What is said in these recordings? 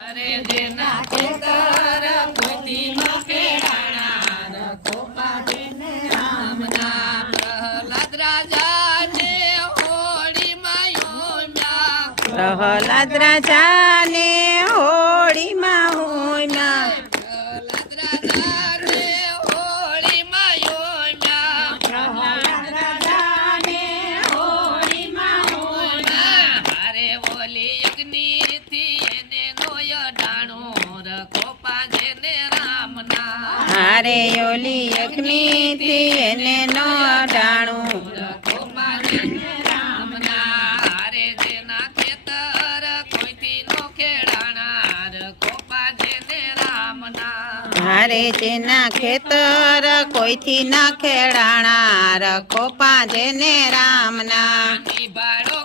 અરે જેના ખેતર કોઈથી કેળાણા રખો પાડીને રામના પ્રહલાદ રાજાને હોળીમાં યોમ્યા. પ્રહલાદ રાજાને હોળીમાં રામના. હારે ઓલી અગ્નિથી એને ન ડાણું રખો પાજેને રામના. હારે જેના ખેતર કોઈથી નો ખેડાણા રખો પાજેને રામના. હારે તેના ખેતર કોઈથી ન ખેડાણા રખો પાંજે ને રામના. નિભાડો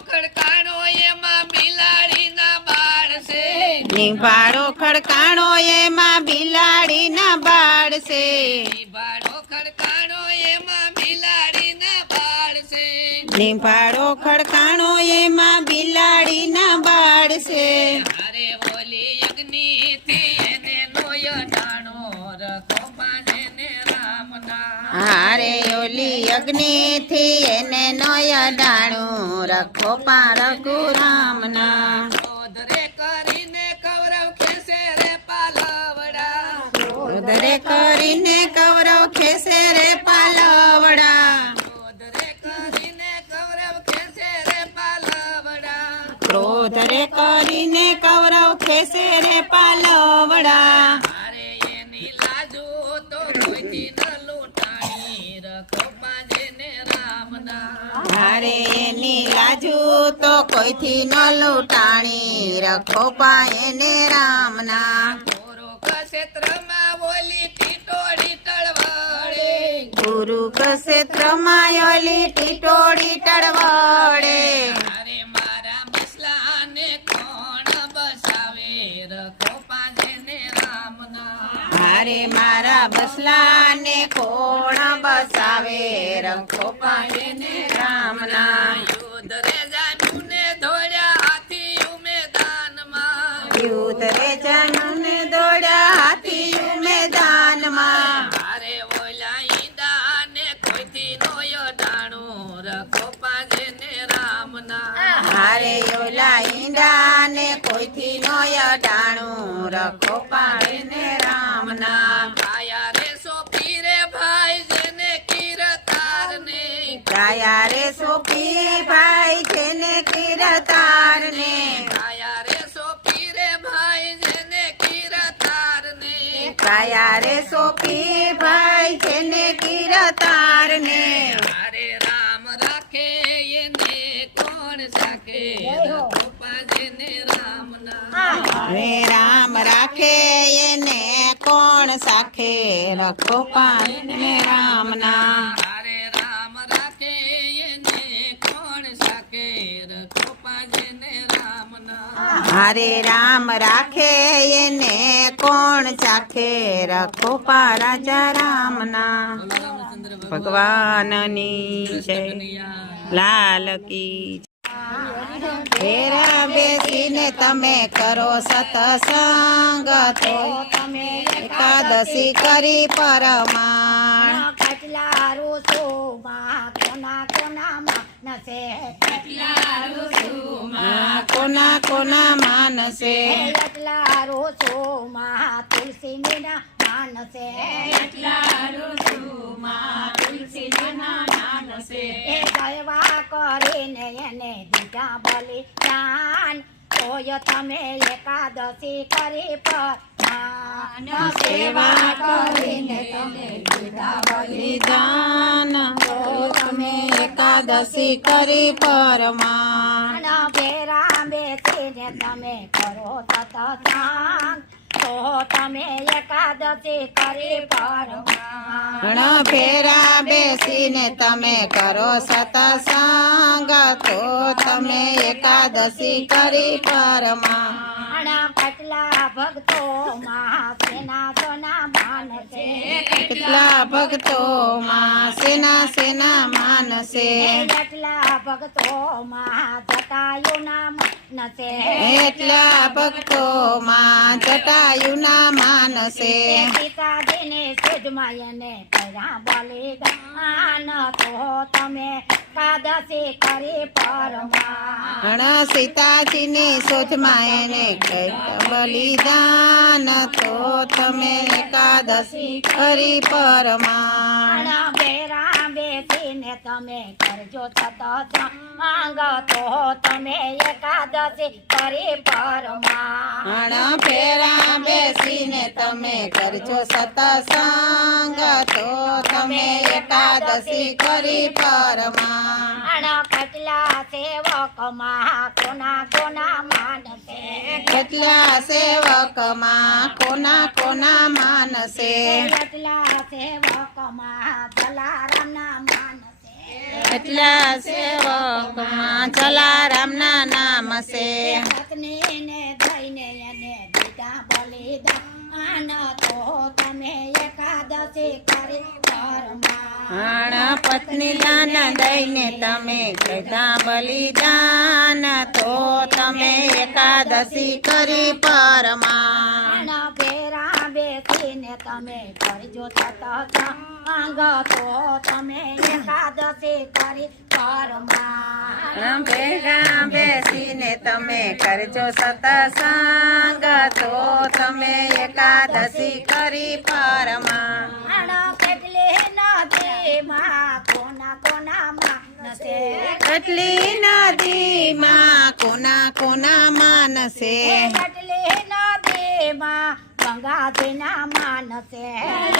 નિભાડો ખડકાણો એમાં બિલાડીના બાળ છે. નિભાડો ખડકાણો એમાં બિલાડીના બાળ છે. નિભાડો ખડકાણો એમાં બિલાડીના બાળ છે. અરે બોલી અગ્નિથી એને નોય ડાણો રખો ને રામના. હારે ઓલી અગ્નિથી એને નોય ડાણું રખો પારકુ રામના. રે કરીને કૌરવ ખેસે રે પાલવડા. ક્રોધ રે કરીને કૌરવ ખેસે રે પાલવડા. અરે એની લાજુ તો કોઈથી ન લૂંટાણી. રખો બાંધે ને રામના. હારે એની લાજુ તો કોઈથી ન લૂંટાણી. રખો પાએ ને રામના. ક્ષેત્રમાં ગુરુ લીટી ઓલી ટીટોડી ટળવડે. અરે મારા મસલાને કોણ બસાવે? રખો પાંજે ને રામના. અરે મારા બસલાને કોણ બસાવે? રખો પાએ ને રામના. હારે ઓલા ઈંડાને કોઈથી નો અડાણું રખો પાડે ને રામના કાયા રે સોપી રે ભાઈ જેને કીરતાર ને ગાયા રે સોપી ભાઈ જેને કીરતાર ને કાયા રે સોપી રે ભાઈ જેને કીરતાર ને ગાયા રે સોપી રામના રામ રાખે એને કોણ સાખે? રખો પાડે રામ ના અરે રામ રાખે એને કોણ સાખે? રખો પાજે ને રામના. હારે રામ રાખે એને કોણ ચાખે રખો પા રાજા રામના. રામચંદ્ર ભગવાનની જય. લાલ કી ઘેરા બેસીને તમે કરો સતસંગ તો તમે એકાદશી કરી પરમાણ. કેટલા રોસો માં કોના કોના માં નસે આ કોના કોના માનસે કેટલા રોસો માં તુલસી મીના માનસે એ દયવા કરીને એને દીધા બલિ દાન તમે એકાદશી કરી પર સેવા કરીને તમે બલિદાન. તો તમે એકાદશી કરી પરમાન. ભેરા બેસીને તમે કરો સતસંગ તો તમે એકાદશી કરી પરમાન ફેરા બેસીને તમે કરો સતસંગ તો તમે એકાદશી કરી પરમાણ કેટલા ભક્તો માં સેના સોના માનસે કેટલા ભક્તો માં સેના સેના માનસે કેટલા ભક્તો માં જટાયુ ના માનસે એટલા ભક્તો માં જટાયુના માનસે સીતાજીને સેજમાં એને કર્યા બલિદાન તો તમે કાદસી કરી પરમા હણ સીતાજીની એને બલિદાન તો તમે એકાદશી કરી પરમાણ તમે કરજો માંગો તો તમે એકાદશી કરી પરમા ફેરા બેસીને તમે કરજો સતસંગ તો તમે એકાદશી કરી પરમાણ કેટલા સેવકમાં કોના કોના માનસે? કેટલા સેવકમાં કોના કોના માનસે? કેટલા સેવકમાં જલારામના માનસે? એટલા સેવકમાં જલારામના નામ છે પત્નીને થઈને એને દીધા બલિદાન તો તમે એકાદશી કરી પરમા હણ પત્ની દાન દઈને તમે કીધા બલિદાન તો તમે એકાદશી કરી પરમાણ આના ભેરા તમે કરજો સતસંગ તો તમે એકાદશી કરી પરમા ભેગા બેસીને તમે કરજો સતસંગ તો તમે એકાદશી કરી પરમાણ આના કેટલી નદીમાં કોના કોના માનસે? કેટલી નદીમાં કોના કોના માનસે? કેટલી નદીમાં ગંગાજીના માનસે.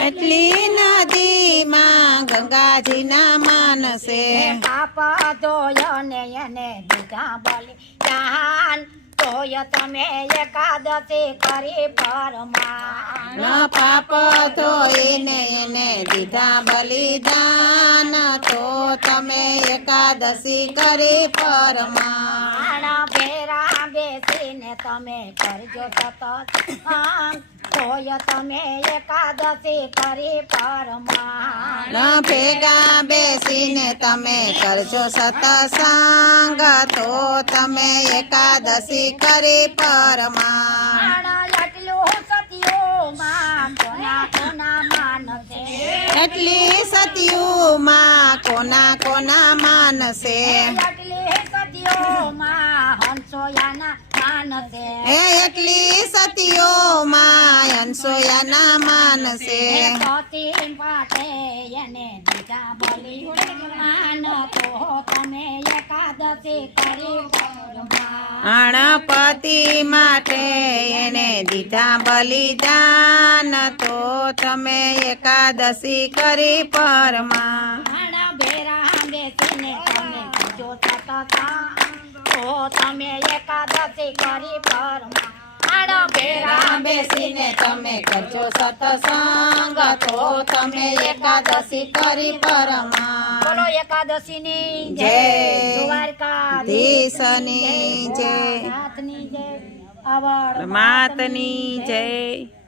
એટલી નદીમાં ગંગાજીના માનસે. પાપ ધોયો ને એને દીધા બલિ દાન. તોય તમે એકાદશી કરી પરમાન પાપ ધોઈને એને દીધા બલિદાન તો તમે એકાદશી કરી પરમાન તમે કરજો સતસંગ તોય તમે એકાદશી કરી પરમા ન ભેગા બેસીને તમે કરજો સતસંગ તો તમે એકાદશી કરી પરમાણ આણા લટલું સતિયોમાં કોના કોના માનસે એટલી સતિયુમાં કોના કોના માનસે લટલી સતિયોમાં હંસોયાના માનસે એ એટલી સતીઓમાં અંશોયાના માનસે. પતિ પાટે એને દીધા બલિ. આન તો તમે એકાદશી કરી. પરમા અણપતિ માટે એને દીધા બલિદાન તો તમે એકાદશી કરી પરમા આણા ભેરા બેસીને તમે જો સતતા તો તમે એકાદશી કરી પરમા આણા ભેરા બેસીને તમે કરજો સતસંગ. તો તમે એકાદશી કરી પરમા બોલો એકાદશીની જય. દ્વારકા જય. માતની જય.